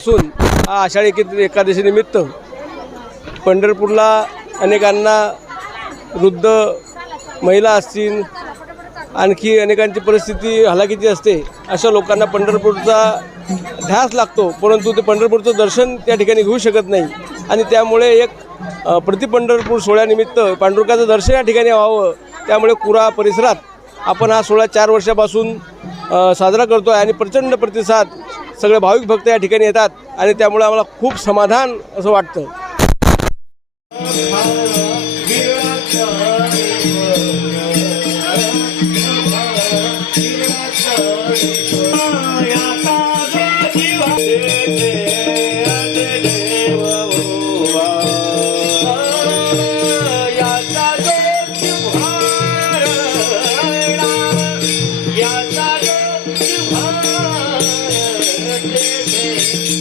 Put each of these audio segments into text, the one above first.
असून हा आषाढी एके- एकादशीनिमित्त पंढरपूरला अनेकांना वृद्ध महिला असतील आणखी अनेकांची परिस्थिती हलाखीची असते अशा लोकांना पंढरपूरचा ध्यास लागतो. परंतु ते पंढरपूरचं दर्शन त्या ठिकाणी घेऊ शकत नाही. आणि त्यामुळे एक प्रतिपंढरपूर प्रति पंढरपूर सोहळ्यानिमित्त पांडुरकाचं दर्शन या ठिकाणी व्हावं. त्यामुळे कुरा परिसरात आपण हा सोहळा चार वर्षापासून साजरा करतो आहे आणि प्रचंड प्रतिसाद सगळे भाविक भक्त या ठिकाणी येतात आणि त्यामुळे आम्हाला खूप समाधान असं वाटतं.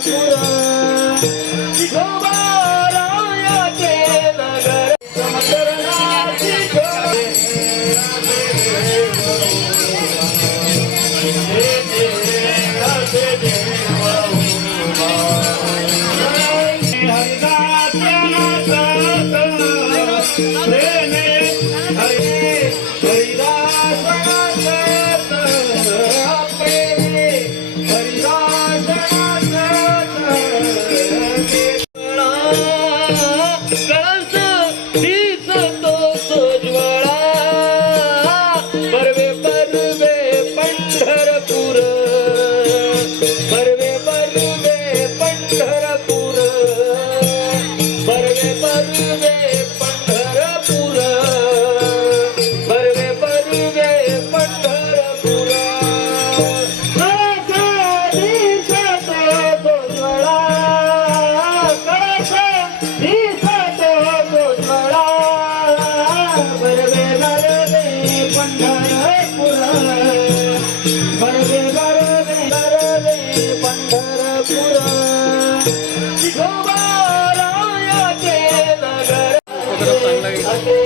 Goba. rất là